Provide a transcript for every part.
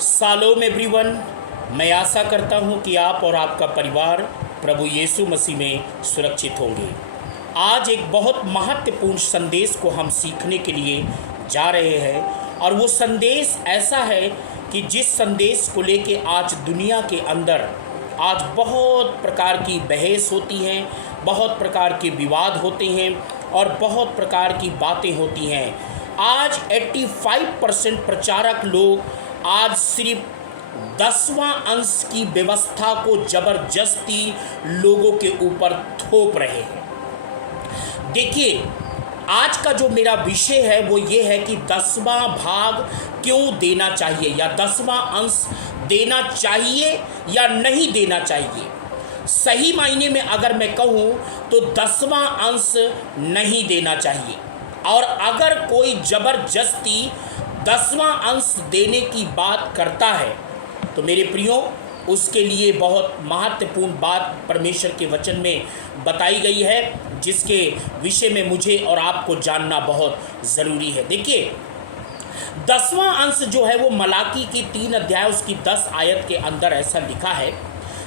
Shalom everyone. मैं आशा करता हूँ कि आप और आपका परिवार प्रभु यीशु मसीह में सुरक्षित होंगे। आज एक बहुत महत्वपूर्ण संदेश को हम सीखने के लिए जा रहे हैं और वो संदेश ऐसा है कि जिस संदेश को लेके आज दुनिया के अंदर आज बहुत प्रकार की बहस होती हैं, बहुत प्रकार के विवाद होते हैं और बहुत प्रकार की बातें होती हैं। आज 85% प्रचारक लोग आज सिर्फ 10वां अंश की व्यवस्था को ज़बरदस्ती लोगों के ऊपर थोप रहे हैं। देखिए, आज का जो मेरा विषय है वो ये है कि 10वां भाग क्यों देना चाहिए या 10वां अंश देना चाहिए या नहीं देना चाहिए। सही मायने में अगर मैं कहूँ तो 10वां अंश नहीं देना चाहिए, और अगर कोई ज़बरदस्ती 10वां अंश देने की बात करता है तो मेरे प्रियो, उसके लिए बहुत महत्वपूर्ण बात परमेश्वर के वचन में बताई गई है, जिसके विषय में मुझे और आपको जानना बहुत ज़रूरी है। देखिए, 10वां अंश जो है वो मलाकी की 3 अध्याय उसकी 10 आयत के अंदर ऐसा लिखा है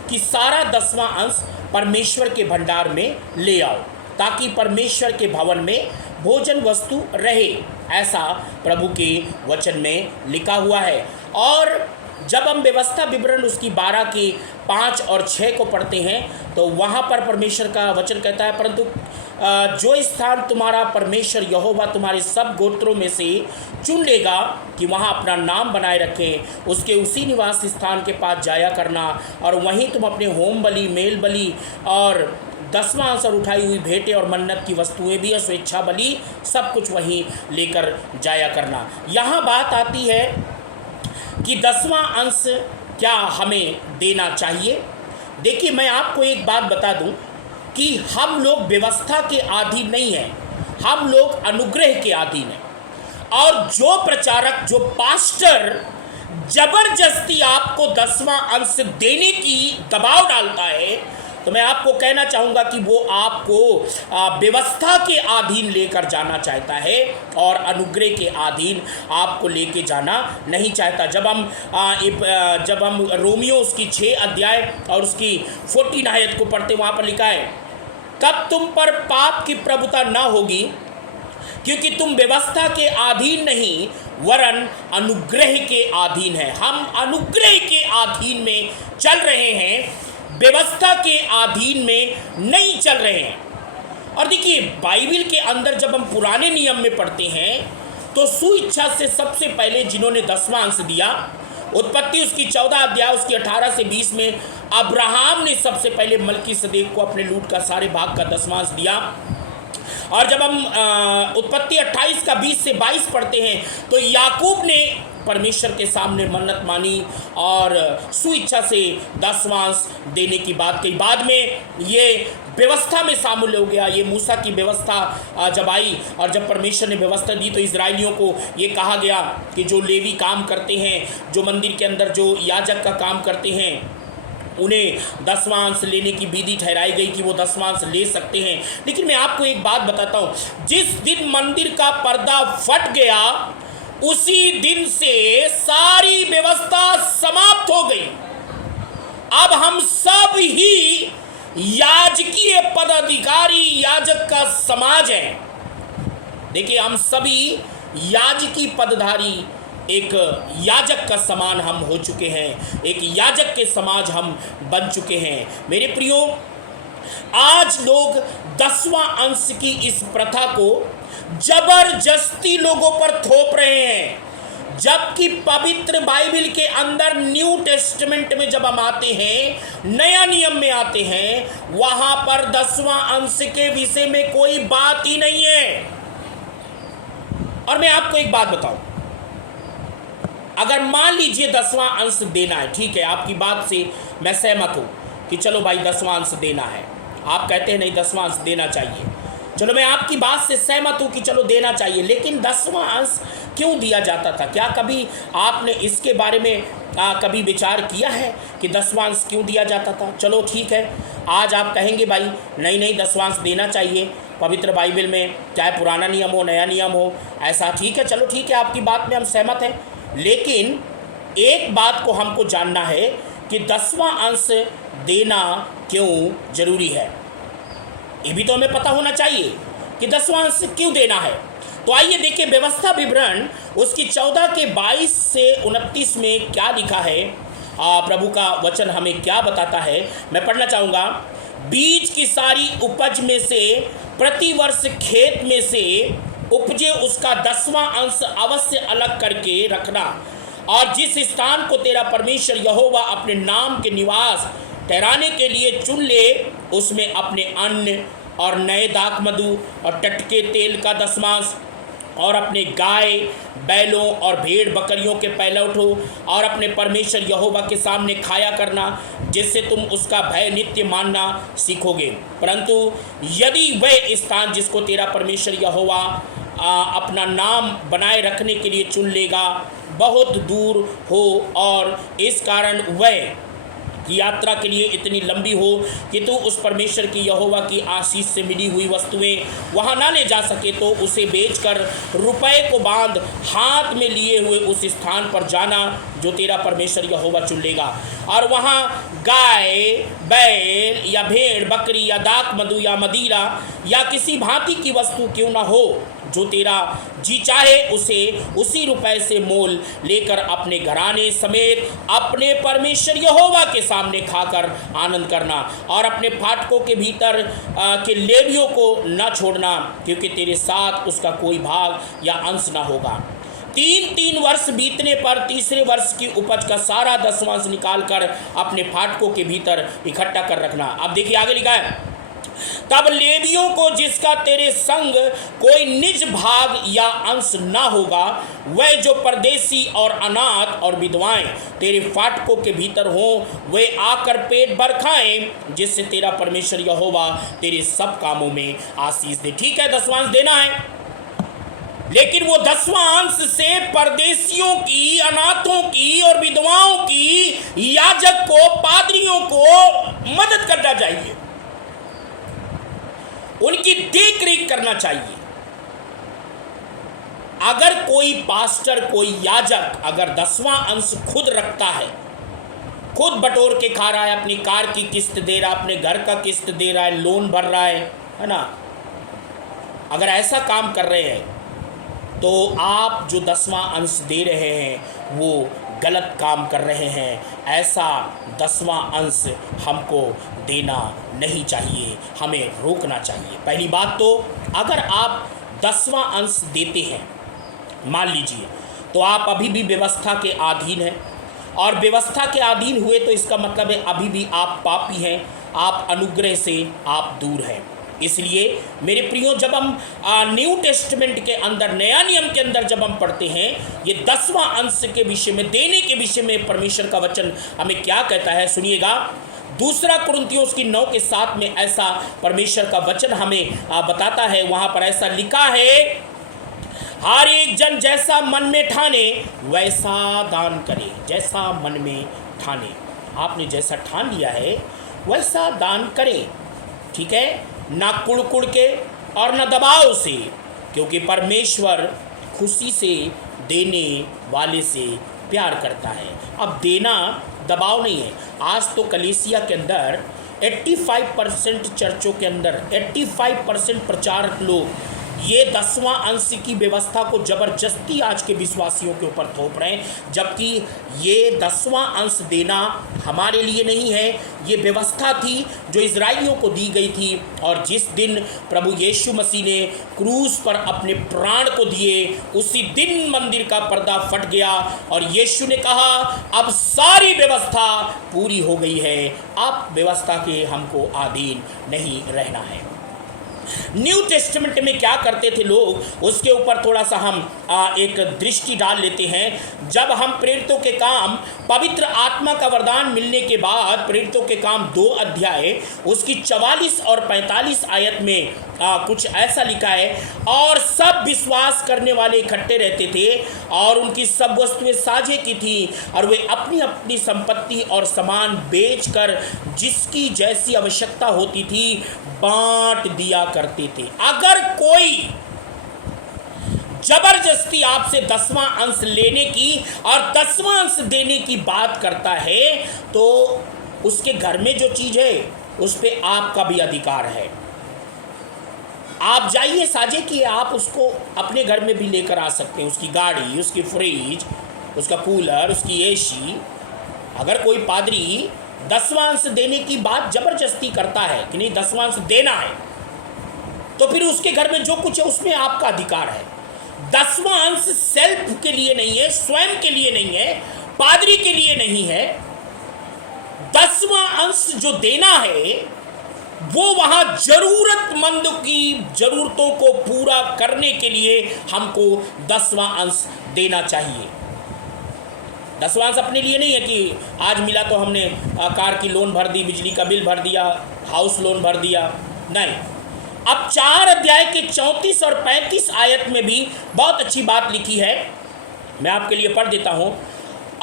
कि सारा 10वां अंश परमेश्वर के भंडार में ले आओ ताकि परमेश्वर के भवन में भोजन वस्तु रहे। ऐसा प्रभु के वचन में लिखा हुआ है। और जब हम व्यवस्था विवरण उसकी 12 की 5 और 6 को पढ़ते हैं तो वहाँ पर परमेश्वर का वचन कहता है, परंतु जो स्थान तुम्हारा परमेश्वर यहोवा तुम्हारे सब गोत्रों में से चुन लेगा कि वहाँ अपना नाम बनाए रखें, उसके उसी निवास स्थान के पास जाया करना और वहीं तुम अपने होम बलि, मेल बलि और 10वां अंश उठाई हुई भेंटें और मन्नत की वस्तुएं भी और स्वेच्छा बलि सब कुछ वहीं लेकर जाया करना। यहाँ बात आती है कि 10वां अंश क्या हमें देना चाहिए। देखिए, मैं आपको एक बात बता दूं कि हम लोग व्यवस्था के अधीन नहीं हैं, हम लोग अनुग्रह के अधीन हैं। और जो प्रचारक, जो पास्टर जबरदस्ती आपको 10वां अंश देने की दबाव डालता है, तो मैं आपको कहना चाहूँगा कि वो आपको व्यवस्था के अधीन लेकर जाना चाहता है और अनुग्रह के अधीन आपको लेके जाना नहीं चाहता। जब हम रोमियो उसकी 6 अध्याय और उसकी 14 आयत को पढ़ते, वहाँ पर लिखा है, कब तुम पर पाप की प्रभुता न होगी, क्योंकि तुम व्यवस्था के अधीन नहीं वरन अनुग्रह के अधीन है। हम अनुग्रह के अधीन में चल रहे हैं, व्यवस्था के अधीन में नहीं चल रहे हैं। और देखिए, बाइबल के अंदर जब हम पुराने नियम में पढ़ते हैं तो सुइच्छा से सबसे पहले जिन्होंने 10वां अंश दिया, उत्पत्ति उसकी 14 अध्याय उसकी 18 से 20 में अब्राहम ने सबसे पहले मलकीसदेक को अपने लूट का सारे भाग का 10वां अंश दिया। और जब हम उत्पत्ति 28 का 20 से 22 पढ़ते हैं तो याकूब ने परमेश्वर के सामने मन्नत मानी और सुइच्छा से 10वां अंश देने की बात कही। बाद में ये व्यवस्था में शामिल हो गया। ये मूसा की व्यवस्था जब आई और जब परमेश्वर ने व्यवस्था दी तो इजराइलियों को ये कहा गया कि जो लेवी काम करते हैं, जो मंदिर के अंदर जो याजक का काम करते हैं, उन्हें 10वां अंश लेने की विधि ठहराई गई कि वो 10वां अंश ले सकते हैं। लेकिन मैं आपको एक बात बताता हूँ, जिस दिन मंदिर का पर्दा फट गया उसी दिन से सारी व्यवस्था समाप्त हो गई। अब हम सब ही याजकीय पदाधिकारी, याजक का समाज है। देखिए, हम सभी याजकी पदधारी, एक याजक का समान हम हो चुके हैं, एक याजक के समाज हम बन चुके हैं। मेरे प्रियो, आज लोग 10वां अंश की इस प्रथा को जबरदस्ती लोगों पर थोप रहे हैं, जबकि पवित्र बाइबल के अंदर न्यू टेस्टमेंट में जब हम आते हैं, नया नियम में आते हैं, वहां पर 10वां अंश के विषय में कोई बात ही नहीं है। और मैं आपको एक बात बताऊं, अगर मान लीजिए 10वां अंश देना है, ठीक है, आपकी बात से मैं सहमत हूं कि चलो भाई 10वां अंश देना है, आप कहते हैं नहीं 10वां अंश देना चाहिए, चलो मैं आपकी बात से सहमत हूं कि चलो देना चाहिए। लेकिन 10वां अंश क्यों दिया जाता था? क्या कभी आपने इसके बारे में कभी विचार किया है कि 10वां अंश क्यों दिया जाता था? चलो ठीक है, आज आप कहेंगे भाई नहीं 10वां अंश देना चाहिए, पवित्र बाइबल में चाहे पुराना नियम हो नया नियम हो, ऐसा ठीक है, चलो ठीक है, आपकी बात में हम सहमत हैं। लेकिन एक बात को हमको जानना है कि 10वां अंश देना क्यों जरूरी है। ये भी तो हमें पता होना चाहिए कि 10वां अंश क्यों देना है। तो आइए देखिए व्यवस्था विवरण उसकी 14 के 22 से 29 में क्या लिखा है। प्रभु का वचन हमें क्या बताता है, मैं पढ़ना चाहूँगा। बीज की सारी उपज में से प्रति वर्ष खेत में से उपजे उसका 10वां अंश अवश्य अलग करके रखना, और जिस स्थान को तेरा परमेश्वर यहोवा अपने नाम के निवास ठहराने के लिए चुन ले, उसमें अपने अन्न और नए दाखमधु और टटके तेल का 10वां अंश और अपने गाय बैलों और भेड़ बकरियों के पहलौठों और अपने परमेश्वर यहोवा के सामने खाया करना, जिससे तुम उसका भय नित्य मानना सीखोगे। परंतु यदि वह स्थान जिसको तेरा परमेश्वर यहोवा अपना नाम बनाए रखने के लिए चुन लेगा बहुत दूर हो, और इस कारण वह की यात्रा के लिए इतनी लंबी हो कि तू उस परमेश्वर की यहोवा की आशीष से मिली हुई वस्तुएं वहां ना ले जा सके, तो उसे बेचकर रुपए को बांध हाथ में लिए हुए उस स्थान पर जाना जो तेरा परमेश्वर यहोवा चुन लेगा, और वहां गाय बैल या भेड़ बकरी या दाखमधु या मदिरा या किसी भांति की वस्तु क्यों ना हो, जो तेरा जी चाहे उसे उसी रुपए से मोल लेकर अपने घराने समेत अपने परमेश्वर यहोवा के सामने खाकर आनंद करना, और अपने फाटकों के भीतर के लेवियों को न छोड़ना, क्योंकि तेरे साथ उसका कोई भाग या अंश न होगा। 3 वर्ष बीतने पर तीसरे वर्ष की उपज का सारा 10वां अंश निकाल कर अपने फाटकों के भीतर इकट्ठा कर रखना। अब देखिए आगे लिखा है, तब लेवियों को जिसका तेरे संग कोई निज भाग या अंश ना होगा, वह जो परदेसी और अनाथ और विधवाएं तेरे फाटकों के भीतर हो, वे आकर पेट भर खाएं, जिससे तेरा परमेश्वर यहोवा तेरे सब कामों में आशीष दे। ठीक है, 10वां अंश देना है, लेकिन वो 10वां अंश से परदेसियों की, अनाथों की और विधवाओं की, याजक को, पादरियों को मदद करना चाहिए, उनकी देख रेख करना चाहिए। अगर कोई पास्टर, कोई याजक अगर 10वां अंश खुद रखता है, खुद बटोर के खा रहा है, अपनी कार की किस्त दे रहा है, अपने घर का किस्त दे रहा है, लोन भर रहा है ना, अगर ऐसा काम कर रहे हैं तो आप जो 10वां अंश दे रहे हैं वो गलत काम कर रहे हैं। ऐसा 10वां अंश हमको देना नहीं चाहिए, हमें रोकना चाहिए। पहली बात तो अगर आप 10वां अंश देते हैं, मान लीजिए, तो आप अभी भी व्यवस्था के अधीन हैं, और व्यवस्था के अधीन हुए तो इसका मतलब है अभी भी आप पापी हैं, आप अनुग्रह से आप दूर हैं। इसलिए मेरे प्रियो, जब हम न्यू टेस्टमेंट के अंदर, नया नियम के अंदर जब हम पढ़ते हैं ये 10वां अंश के विषय में, देने के विषय में परमेश्वर का वचन हमें क्या कहता है, सुनिएगा। 2 कुरिन्थियों की 9 के 7 में ऐसा परमेश्वर का वचन हमें बताता है। वहाँ पर ऐसा लिखा है, हर एक जन जैसा मन में ठाने वैसा दान करे। जैसा मन में ठाने, आपने जैसा ठान लिया है वैसा दान करें, ठीक है, ना कुड़ के और न दबाव से, क्योंकि परमेश्वर खुशी से देने वाले से प्यार करता है। अब देना दबाव नहीं है। आज तो कलीसिया के अंदर 85% चर्चों के अंदर 85% प्रचारक लोग ये 10वां अंश की व्यवस्था को ज़बरदस्ती आज के विश्वासियों के ऊपर थोप रहे हैं, जबकि ये 10वां अंश देना हमारे लिए नहीं है। ये व्यवस्था थी जो इजराइलियों को दी गई थी, और जिस दिन प्रभु यीशु मसीह ने क्रूस पर अपने प्राण को दिए, उसी दिन मंदिर का पर्दा फट गया और यीशु ने कहा, अब सारी व्यवस्था पूरी हो गई है, अब व्यवस्था के हमको अधीन नहीं रहना है। न्यू टेस्टमेंट में क्या करते थे लोग, उसके ऊपर थोड़ा सा हम एक दृष्टि डाल लेते हैं। जब हम प्रेरितों के काम, पवित्र आत्मा का वरदान मिलने के बाद, प्रेरितों के काम 2 अध्याय उसकी 44 और 45 आयत में कुछ ऐसा लिखा है, और सब विश्वास करने वाले इकट्ठे रहते थे और उनकी सब वस्तुएं साझे की थी, और वे अपनी अपनी संपत्ति और सामान बेचकर जिसकी जैसी आवश्यकता होती थी बांट दिया करते थे। अगर कोई जबरदस्ती आपसे 10वां अंश लेने की और 10वां अंश देने की बात करता है, तो उसके घर में जो चीज़ है उस पर आपका भी अधिकार है। आप जाइए साझे कि आप उसको अपने घर में भी लेकर आ सकते हैं, उसकी गाड़ी, उसकी फ्रिज, उसका कूलर, उसकी एसी। अगर कोई पादरी 10वां अंश देने की बात जबरदस्ती करता है कि नहीं 10वां अंश देना है, तो फिर उसके घर में जो कुछ है उसमें आपका अधिकार है। 10वां अंश सेल्फ के लिए नहीं है, स्वयं के लिए नहीं है, पादरी के लिए नहीं है। 10वां अंश जो देना है वो वहां जरूरतमंद की जरूरतों को पूरा करने के लिए हमको 10वां अंश देना चाहिए। 10वां अंश अपने लिए नहीं है कि आज मिला तो हमने कार की लोन भर दी, बिजली का बिल भर दिया, हाउस लोन भर दिया, नहीं। अब 4 अध्याय के 34 और 35 आयत में भी बहुत अच्छी बात लिखी है, मैं आपके लिए पढ़ देता हूं।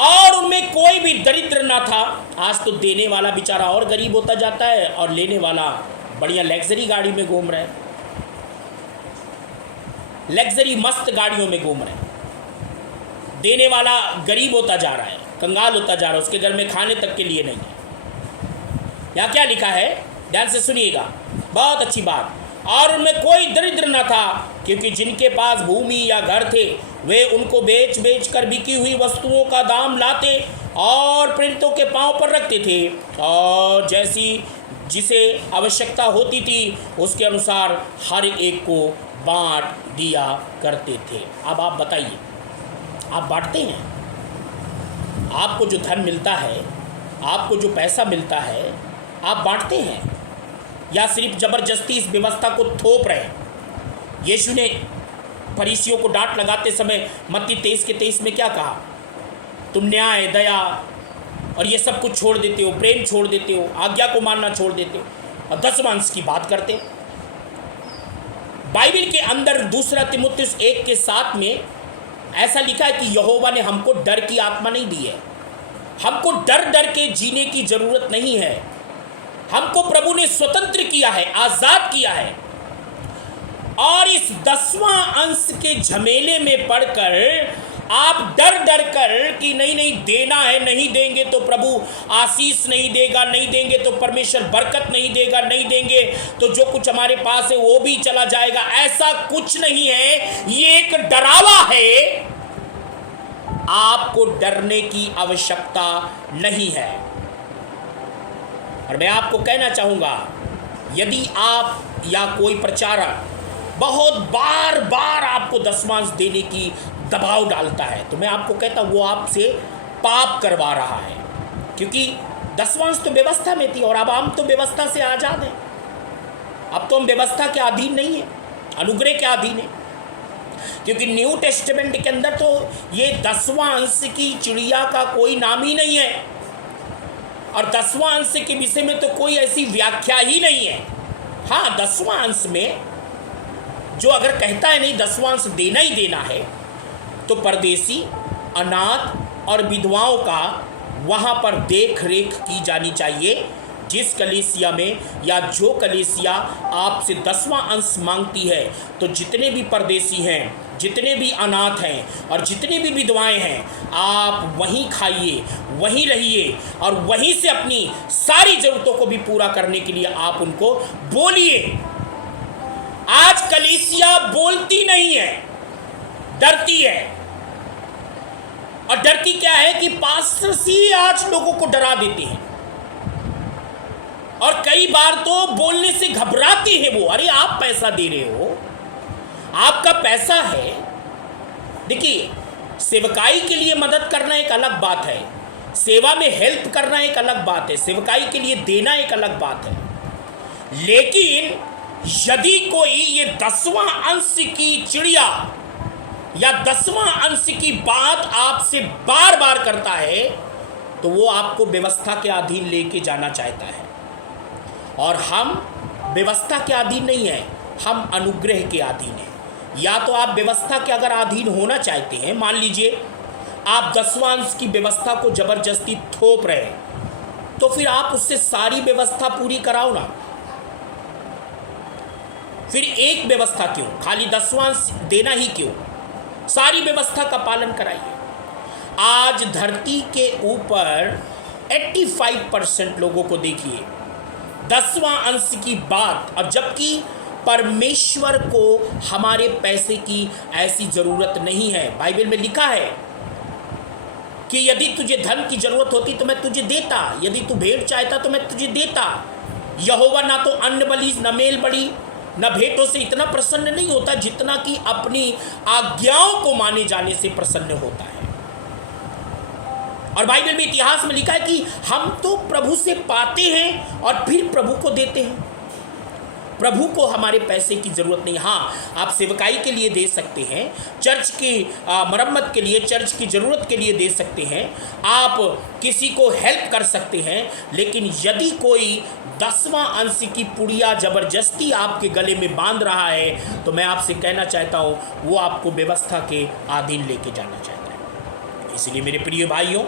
और उनमें कोई भी दरिद्र ना था। आज तो देने वाला बेचारा और गरीब होता जाता है और लेने वाला बढ़िया लग्जरी गाड़ी में घूम रहा है, लग्जरी मस्त गाड़ियों में घूम रहा है। देने वाला गरीब होता जा रहा है, कंगाल होता जा रहा है, उसके घर में खाने तक के लिए नहीं है। यहाँ क्या लिखा है, ध्यान से सुनिएगा, बहुत अच्छी बात। और उनमें कोई दरिद्र न था, क्योंकि जिनके पास भूमि या घर थे वे उनको बेच बेच कर बिकी हुई वस्तुओं का दाम लाते और प्रेरितों के पांव पर रखते थे, और जैसी जिसे आवश्यकता होती थी उसके अनुसार हर एक को बांट दिया करते थे। अब आप बताइए, आप बांटते हैं? आपको जो धन मिलता है, आपको जो पैसा मिलता है, आप बांटते हैं या सिर्फ जबरदस्ती इस व्यवस्था को थोप रहे हैं? यीशु ने फरीसियों को डांट लगाते समय मत्ती 23 के 23 में क्या कहा? तुम न्याय, दया और ये सब कुछ छोड़ देते हो, प्रेम छोड़ देते हो, आज्ञा को मानना छोड़ देते हो और 10वां अंश की बात करते हो। बाइबल के अंदर 2 तीमुथियुस 1 के 7 में ऐसा लिखा है कि यहोवा ने हमको डर की आत्मा नहीं दी है। हमको डर डर के जीने की जरूरत नहीं है। हमको प्रभु ने स्वतंत्र किया है, आजाद किया है। और इस 10वां अंश के झमेले में पड़कर आप डर डर कर कि नहीं नहीं देना है, नहीं देंगे तो प्रभु आशीष नहीं देगा, नहीं देंगे तो परमेश्वर बरकत नहीं देगा, नहीं देंगे तो जो कुछ हमारे पास है वो भी चला जाएगा, ऐसा कुछ नहीं है। ये एक डरावा है। आपको डरने की आवश्यकता नहीं है। और मैं आपको कहना चाहूँगा, यदि आप या कोई प्रचारक बहुत बार बार आपको 10वां अंश देने की दबाव डालता है, तो मैं आपको कहता हूँ वो आपसे पाप करवा रहा है। क्योंकि 10वां अंश तो व्यवस्था में थी और अब हम तो व्यवस्था से आज़ाद हैं। अब तो हम व्यवस्था के अधीन नहीं है, अनुग्रह के अधीन है। क्योंकि न्यू टेस्टामेंट के अंदर तो ये 10वां अंश की चिड़िया का कोई नाम ही नहीं है और 10वां अंश के विषय में तो कोई ऐसी व्याख्या ही नहीं है। हाँ, 10वां अंश में जो अगर कहता है नहीं 10वां अंश देना ही देना है, तो परदेसी, अनाथ और विधवाओं का वहाँ पर देख रेख की जानी चाहिए। जिस कलीसिया में या जो कलीसिया आपसे 10वां अंश मांगती है, तो जितने भी परदेसी हैं, जितने भी अनाथ हैं और जितने भी विधवाएं हैं, आप वहीं खाइए, वहीं रहिए और वहीं से अपनी सारी ज़रूरतों को भी पूरा करने के लिए आप उनको बोलिए। आज कलीसिया बोलती नहीं है, डरती है। और डरती क्या है कि पास्टर ही आज लोगों को डरा देते हैं और कई बार तो बोलने से घबराते हैं वो। अरे आप पैसा दे रहे हो, आपका पैसा है। देखिए, सेवकाई के लिए मदद करना एक अलग बात है, सेवा में हेल्प करना एक अलग बात है, सेवकाई के लिए देना एक अलग बात है। लेकिन यदि कोई ये 10वां अंश की चिड़िया या 10वां अंश की बात आपसे बार बार करता है, तो वो आपको व्यवस्था के अधीन लेके जाना चाहता है। और हम व्यवस्था के अधीन नहीं है, हम अनुग्रह के अधीन हैं। या तो आप व्यवस्था के अगर अधीन होना चाहते हैं, मान लीजिए आप 10वां अंश की व्यवस्था को जबरदस्ती थोप रहे हैं, तो फिर आप उससे सारी व्यवस्था पूरी कराओ ना। फिर एक व्यवस्था क्यों, खाली 10वां अंश देना ही क्यों? सारी व्यवस्था का पालन कराइए। आज धरती के ऊपर 85% लोगों को देखिए 10वां अंश की बात, और जबकि परमेश्वर को हमारे पैसे की ऐसी जरूरत नहीं है। बाइबल में लिखा है कि यदि तुझे धन की जरूरत होती तो मैं तुझे देता, यदि तू भेंट चाहता तो मैं तुझे देता। यहोवा ना तो अन्न बलि न मेल बलि न भेंटों से इतना प्रसन्न नहीं होता जितना कि अपनी आज्ञाओं को माने जाने से प्रसन्न होता है। और बाइबल में, इतिहास में लिखा है कि हम तो प्रभु से पाते हैं और फिर प्रभु को देते हैं। प्रभु को हमारे पैसे की जरूरत नहीं। हाँ, आप सेवकाई के लिए दे सकते हैं, चर्च की मरम्मत के लिए, चर्च की ज़रूरत के लिए दे सकते हैं, आप किसी को हेल्प कर सकते हैं। लेकिन यदि कोई 10वां अंश की पुड़िया ज़बरदस्ती आपके गले में बांध रहा है तो मैं आपसे कहना चाहता हूँ वो आपको व्यवस्था के अधीन लेके जाना चाहता है। इसलिए मेरे प्रिय भाइयों,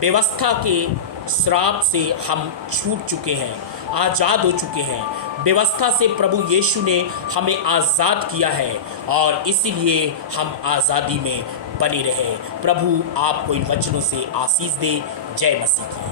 व्यवस्था के श्राप से हम छूट चुके हैं, आज़ाद हो चुके हैं। व्यवस्था से प्रभु यीशु ने हमें आज़ाद किया है और इसीलिए हम आज़ादी में बने रहे। प्रभु आपको इन वचनों से आशीष दे। जय मसीह की।